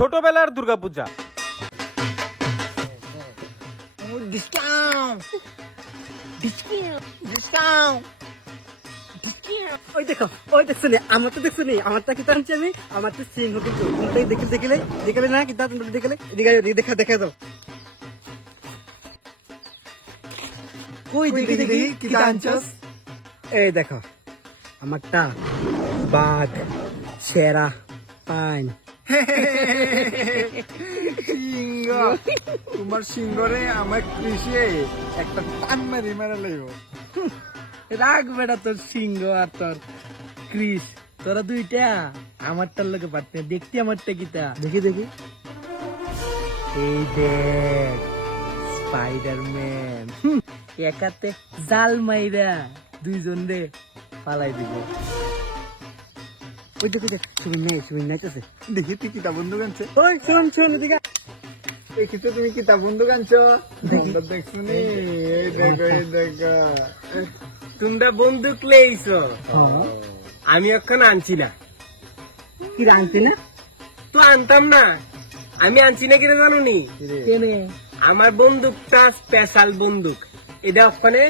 ছোটবেলার দুর্গাপূজা। ওই দেখো, ওই দেখছো নি, আমার তো দেখছো নি, আমারটা কি আনছি আমি, আমার তো সিংহ কিন্তু দেখিলে দেখালে না কি দেখালে দেখা দেখা দাও। কই দেখি দেখি কি আনছস? এই দেখো আমারটা বাঘ, শেরা, পাইন। সিংহ, তোমার সিংহরে আমার কৃষে একটা টান মারি মারা লইব। রাগ বেটা তোর সিংহ আর তোর ক্রিস, তোরা দুইটা আমারটার লোকে পারতে দেখতি আমারটা কিতা। দেখি দেখি এই দেখ স্পাইডারম্যান একাতে জাল মাইরা দুইজন রে পালাই দিব। ওই দেখো দেখ, সুমিন নাইতেছে। দেখি তুই কিতা বন্দুক আনছে। ওই শুন এদিকে। দেখিছো তুমি কিতা বন্দুক আনছো? বন্দুক দেখছো নি? এই দেখো এই দেখো। তোমরা বন্দুক লেইছো, আমি এখন আনছি না। কি আনছি না? তো আনতাম না, আমি আনছি না কিনা জানো নি? কেনে আমার বন্দুকটা স্পেশাল বন্দুক, এটা ওখানে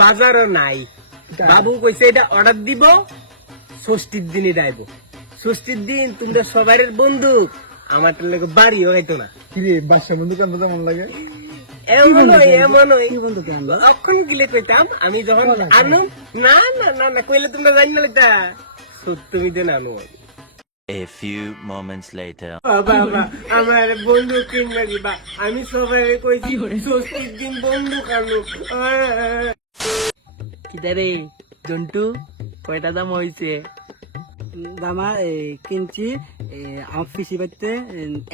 বাজারও নাই। বাবু কইছে এটা অর্ডার দিব, ষষ্ঠীর দিনই যাইব। ষষ্ঠীর দিন তোমরা সবার বন্দুক আমারটার লোক বাড়িও হইতো না। কিরে বাদশা বন্দুক আনতে কেমন লাগে? এমনই কি বন্ধু জ্ঞান? অক্ষণ গিলে কইতাম আমি যখন আনুম, না না না না কইলে তোমরা জানি না এটা সত্যি দেন আনো। A few moments later. বাবা আমার বন্দুক কিনবা দিবা, আমি সবাই কইছি ষষ্ঠীর দিন বন্দুক আনো। কিতা রে জন্টু, কয়টা দাম হইছে? দামা কিনছি আমার পিসি বাড়িতে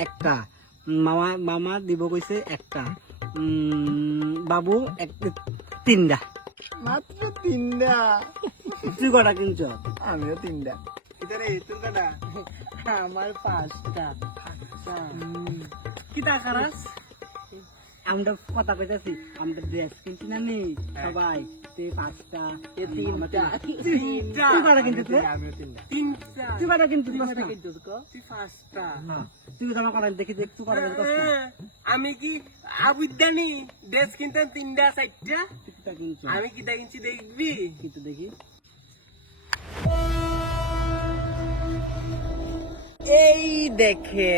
একটা, মামা দিব কইছে একটা, বাবু তিনটা। মাত্র 3টা। তুই কটা কিনছ? আমিও 3টা। আমার 5টা। কিতা খারাস? আমরা কথা কইতাছি, আমরা ড্রেস কিনছি না নি সবাই, তুই 5টা, এ 3টা। তুই কটা কিনছিস রে? আমিও 3টা। তুই কটা কিনছিস? তুই জামা কটা দেখি দেখ, তুই কটা কিনছিস? আমি কি আবুদানি ড্রেস কিনতাম 3টা 4টা, তুই কিটা কিনছ? আমি কি কিনছি দেখবি? কিন্তু দেখি এই দেখে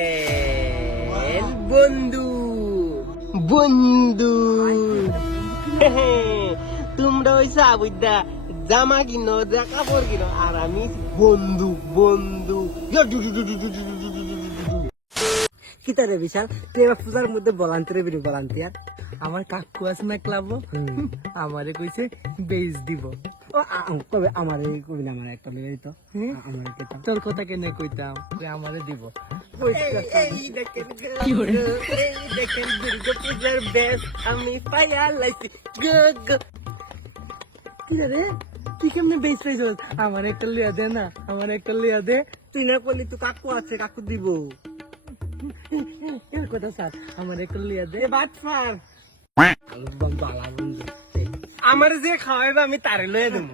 বন্ধু বন্ধু তোমরা হইছে আবুদা জামা কিনো, কাপড় কিনো, আর আমি বন্ধু বন্ধু। কিতা রে বিশাল, তুই এবার পূজার মধ্যে ভলান্টিয়ার। আমার কাকু আছে না ক্লাব, আমারে কইছে বেচ দিব। কবে আমার এই কবি না, আমার একটা লই তো আমার একটা। তোর কথা কেনে কইতাম যে আমারে দিব। এই দেখেন এই দেখেন দুর্গা পূজার বেশ আমি পাইয়া লাইছি গো গো। কি রে তুই কেমনে বেচ পাইছ? আমার একটা লিয়া দে না, আমার একটা লিয়া দে। তুই না করলি, তো কাকু আছে, কাকু দিব। এর কথা স্যার, আমার একটা লিয়া দে। বাটফার বালা বন্ধু। আমার যে খাওয়াইবে আমি তারে লয়ে দেবো।